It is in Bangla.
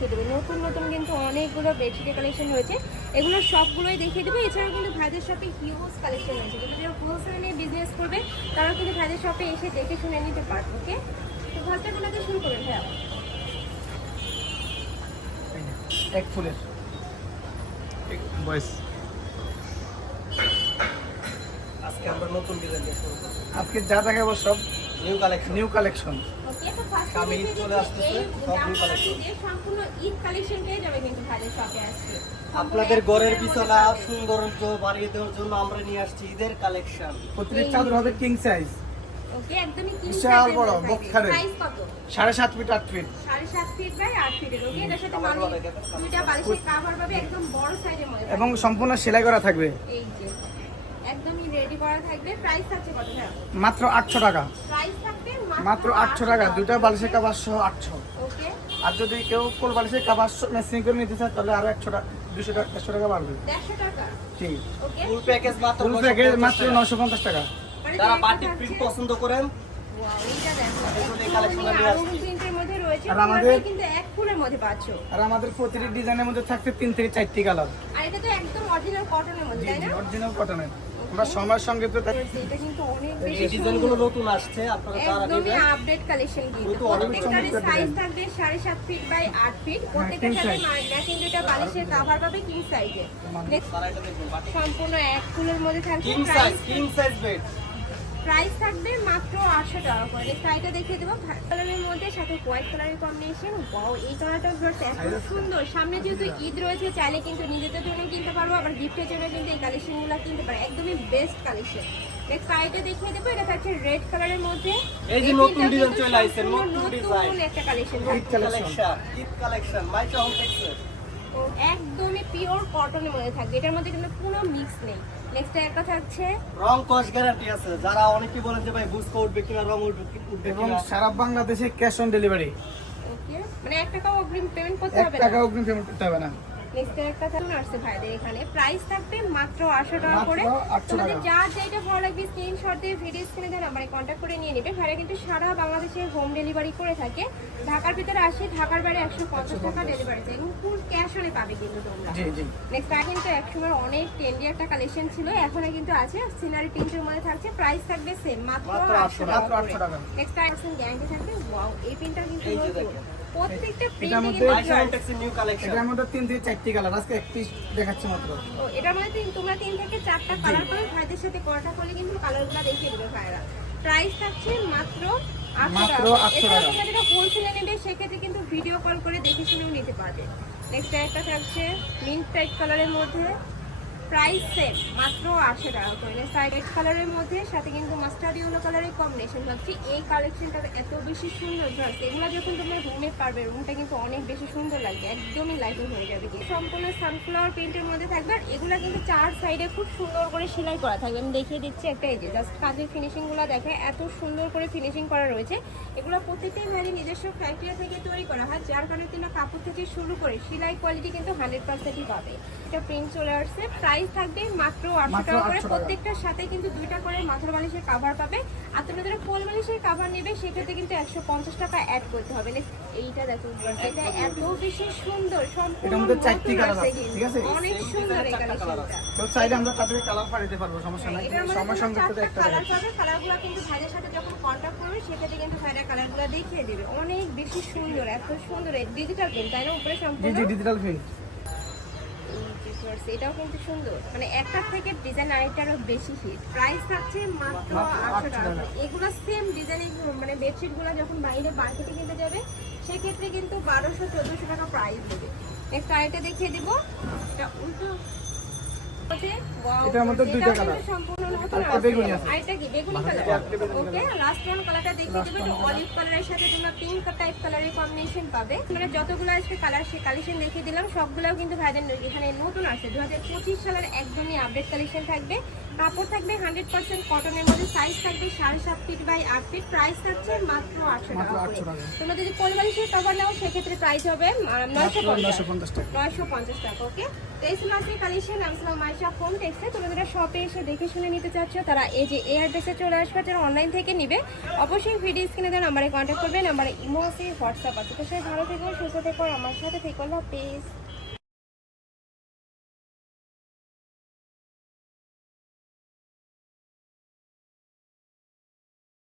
দেখিয়ে দেবো। নতুন নতুন কিন্তু অনেকগুলো বেডশিটের কালেকশন হয়েছে, এগুলো সবগুলোই দেখিয়ে দেবো। এছাড়াও কিন্তু ভাইদের শপে হিউজ কালেকশন হয়েছে, কিন্তু যারা হোলসেল নিয়ে বিজনেস করবে তারাও কিন্তু ভাইদের শপে এসে দেখে শুনে নিতে পারবে। ওকে, তো ফার্স্টে কোনাতে শুরু করবেন ভাইয়া? এক ফুলের বয়স। আজকে আমরা নতুন ডিজাইন নিয়ে শুরু করব। আজকে যা দেখাবো সব নিউ কালেকশন। ওকে, তো ফার্স্টে সামনে ঈদ চলে আসতেছে, সব new collection। সম্পূর্ণ ঈদ কালেকশন পেয়ে যাবে কিন্তু ভাইদের শপে আসছে। আপনাদের ঘরের বিছানা সৌন্দর্য বাড়িয়ে দেওয়ার জন্য আমরা নিয়ে আসছি ঈদের কালেকশন। প্রত্যেক চাদর হবে কিং সাইজ, ওকে, একদমই কিং বিশাল বড়, বক্স খাবে। সাইজ কত? 7.5 ফিট 8 ফিট। 7.5 ফিট বাই 8 ফিটের। ওকে, এটার সাথে মানে দুইটা বালিশের কভার পাবে, একদম বড় সাইজের মধ্যে এবং সম্পূর্ণ সেলাই করা থাকবে। এই যে একদমই রেডি করা থাকবে। প্রাইস আছে কত ভাই? মাত্র 800 টাকা। প্রাইস থাকবে মাত্র 800 টাকা, দুইটা বালিশের কভার সহ 800। ওকে, আর যদি কেউ কোল বালিশের কভার ম্যাচিং করে নিতে চায় তাহলে আরো 100 টাকা 200 টাকা 150 টাকা বাড়বে। 150 টাকা। ঠিক, ওকে, ফুল প্যাকেজ মাত্র ফুল প্যাকেজ মাত্র 950 টাকা। মানে যারা যেটা বাটিক থাকছে- প্রিন্ট পছন্দ করেন ওয়াও, এইটা দেখো, এগুলো এই collection এ নিয়ে আসছি। প্রিন্টের মধ্যে রয়েছে, আর তোমরা আমাদের- কিন্তু এক ফুলের মধ্যে পাচ্ছো। আর আমাদের প্রতিটি ডিজাইনের মধ্যে থাকছে 3 থেকে 4টি কালার। আর এটা তো একদম অরিজিনাল কটনের মধ্যে, তাই না? অরিজিনাল কটনের। আমরা সময়ের সঙ্গে তো এটা কিন্তু অনেক এই বেশি ডিজাইনগুলো সুন্দর। নতুন আসছে, আপনারা তারা একদমই নেবেন। আপডেট কালেকশন কিন্তু কিন্তু অনেক প্রত্যেকটারই চমৎকার সাইজ design। থাকবে 7.5 ফিট বাই 8 ফিট। প্রত্যেকটার king সাথে size। ম্যাচিং দুটো বালিশের কভার পাবে কিং সাইজে। নেক্সট তারা এটা দেখুন, বাটিক সম্পূর্ণ এক ফুলের মধ্যে থাকবে। King size bed. প্রাইস থাকবে মাত্র 800 টাকা করে। নেক্সট আইটা দেখিয়ে দেবো, কালারের মধ্যে সাথে হোয়াইট কালারের কম্বিনেশন। ওয়াও, এই কালারটা এত সুন্দর। সামনে যেহেতু ঈদ রয়েছে, চাইলে কিন্তু নিজেদের জন্য কিনতে পারবো, আবার গিফটের জন্য কিন্তু এই কালেকশনগুলো কিনতে পারো। একদমই বেস্ট কালেকশন। নেক্সট আইটা দেখিয়ে দেবো, এটা থাকছে রেড কালারের মধ্যে। এই যে এই নতুন তিনটা ডিজাইন কিন্তু চলে আইছে, সম্পূর্ণ নতুন ডিজাইন। একটা collection. Eid collection. Eid collection Maisha home টেক্সের। একদমই পিওর কটনের মধ্যে থাকবে, এটার মধ্যে কিন্তু কোনো মিক্স নেই। নেক্সট একটা থাকছে রং কস গ্যারান্টি আছে। যারা অনেকেই বলেন যে ভাই বুঝতে উঠবে কিনা, রং উঠবে এবং কিনা, সারা বাংলাদেশে ক্যাশ অন ডেলিভারি। ওকে, মানে 1 টাকাও অগ্রিম পেমেন্ট করতে 1 হবে টাকা না। অগ্রিম পেমেন্ট করতে হবে না। নেক্সট একটা থাকুন আসছে ভাইদের এখানে। প্রাইস থাকবে মাত্র 800 টাকা করে। মাত্র 800 তোমাদের টাকা। যার যেটা ভালো লাগবে স্ক্রিনশট দিয়ে ভিডিও স্ক্রিনে দেওয়া নাম্বারে কন্ট্যাক্ট করে নিয়ে নেবে। ভাইরা কিন্তু সারা বাংলাদেশে হোম ডেলিভারি করে থাকে। ঢাকার ভিতরে আসে, ঢাকার বাইরে 150 টাকা ডেলিভারি চাই এবং ফুল ক্যাশ অনে পাবে কিন্তু তোমরা। জি জি। নেক্সট কিন্তু একসময় অনেক ট্রেন্ডি একটা কালেকশন ছিল, এখনো কিন্তু আছে। সিনারি প্রিন্টের মধ্যে থাকছে, প্রাইস থাকবে সেম মাত্র 800 টাকা মাত্র 800 টাকা। নেক্সট পার্সেন্ট গ্যারান্টি থাকবে। ওয়াও, এই পিনটা কিন্তু এই যে নতুন। দেখেন। প্রত্যেকটা এটার প্রিন্টে মধ্যে কিন্তু মাইশা হোম টেক্সের নিউ কালেকশন। এটার মধ্যে 3 থেকে 4টি কালার, আজকে এক পিস দেখাচ্ছি মাত্র। ও, এটার মধ্যে তোমরা 3 থেকে 4টা কালার পাবে। ভাইদের সাথে কন্টাক্ট করলে কিন্তু কালারগুলো দেখিয়ে দেবে ভাইরা। প্রাইস থাকছে মাত্র 800 মাত্র টাকা। 800 এছাড়া টাকা। তোমরা যেটা হোলসেলে নেবে সেক্ষেত্রে কিন্তু ভিডিও কল করে দেখে শুনেও নিতে পারবে। নেক্সট একটা থাকছে মিন্ট টাইপ কালারের মধ্যে, প্রাইস সেম মাত্র 800 টাকা করে। সাইড রেড কালারের মধ্যে সাথে কিন্তু মাস্টার্ড ইয়েলো কালারের কম্বিনেশন পাচ্ছি। এই কালেকশনটা এত বেশি সুন্দর, এগুলো যখন তোমরা রুমে পারবে, রুমটা কিন্তু অনেক বেশি সুন্দর লাগবে, একদমই লাইটিং হয়ে যাবে। সম্পূর্ণ সানফ্লাওয়ার প্রিন্টের মধ্যে থাকবে। আর এগুলো কিন্তু 4 সাইডে খুব সুন্দর করে সেলাই করা থাকবে। আমি দেখিয়ে দিচ্ছি একটা, এই যে জাস্ট কাজের ফিনিশিংগুলো দেখে এত সুন্দর করে ফিনিশিং করা রয়েছে। এগুলো প্রত্যেকটাই ভাইয়ের নিজস্ব ফ্যাক্টরি থেকে তৈরি করা হয়, যার কারণে তোমরা কাপড় থেকে শুরু করে সেলাই কোয়ালিটি কিন্তু 100%ই পাবে। এটা প্রিন্ট চলে আসছে। প্রাইস থাকবে মাত্র 800 টাকা করে। 800 টাকা। প্রত্যেকটার সাথে কিন্তু 2টা করে মাথার বালিশের কভার পাবে। আর তোমরা যারা কোল বালিশের কভার নেবে সেক্ষেত্রে কিন্তু 150 টাকা অ্যাড করতে হবে। Next, এইটা দেখো, এটা এত বেশি সুন্দর, সম্পূর্ণ এটার মধ্যে 4টি নতুন কালার আসছে আছে, কিন্তু। ঠিক আছে? অনেক সুন্দর এই কালেকশনটা। তো চাইলে আমরা তাদের কালার পাঠাতে পারবো, সমস্যা নাই। এটার মধ্যে সময় তোমরা সঙ্গে তো 4টা একটা কালার দেখাচ্ছি। পাবে। কালারগুলো কিন্তু ভাইয়ের সাথে যখন কন্ট্যাক্ট করবে সেক্ষেত্রে কিন্তু ভাইরা কালারগুলো দেখিয়ে দেবে। অনেক বেশি সুন্দর, এত সুন্দর। ডিজিটাল প্রিন্ট, তাই না? উপরে জি সম্পূর্ণ জি, ডিজিটাল প্রিন্ট। এটাও কিন্তু সুন্দর, মানে একটা থেকে ডিজাইন আরেকটারও বেশি হিট। প্রাইস থাকছে মাত্র মাত্র 800 800 টাকা। টাকা। এগুলো সেম ডিজাইন, মানে বেডশিটগুলো যখন বাইরে মার্কেটে কিনতে যাবে সেক্ষেত্রে কিন্তু 1200-1400 টাকা প্রাইস দেবে। নেক্সট আরেকটা দেখিয়ে দেবো, এটা উল্টো এটার মধ্যে 2টা কালার। সম্পূর্ণ নতুন আর আসছে। বেগুনি আছে। আরেকটা কি বেগুনি কালার? ওকে, লাস্ট ওয়ান কালারটা দেখিয়ে দেবো। এটা অলিভ কালারের সাথে তোমরা পিঙ্ক টাইপ কালারের কম্বিনেশন পাবে। মানে যতগুলো আজকে কালার সে কালেকশন দেখিয়ে দিলাম, সবগুলোও কিন্তু ভাইদের এখানে নতুন আসছে। 2025 সালের একদমই আপডেট কালেকশন থাকবে। কাপড় থাকবে 100% কটনের মধ্যে, সাইজ থাকবে 7.5 ফিট বাই 8 ফিট, প্রাইস থাকছে মাত্র 800 মাত্র টাকা 800 করে। টাকা। তোমরা যদি কোলবালিশের কভার নাও সেক্ষেত্রে প্রাইস হবে 950 টাকা। 950 টাকা। ওকে, তো এই ছিল আজকে কালেকশন। আমি ছিলাম মাইশা হোম টেক্সে। তোমরা যারা শপে এসে দেখে শুনে নিতে চাচ্ছ তারা এই যে এই অ্যাড্রেসে চলে আসবে, যারা অনলাইন থেকে নিবে অবশ্যই ভিডিও স্ক্রিনে দেওয়া নাম্বারে কন্ট্যাক্ট করবে। নাম্বারে ইমো আছে, হোয়াটসঅ্যাপ আছে। তো সবাই ভালো থেকো, সুস্থ থেকো, আমার সাথে থেকো। আল্লাহ হাফেজ।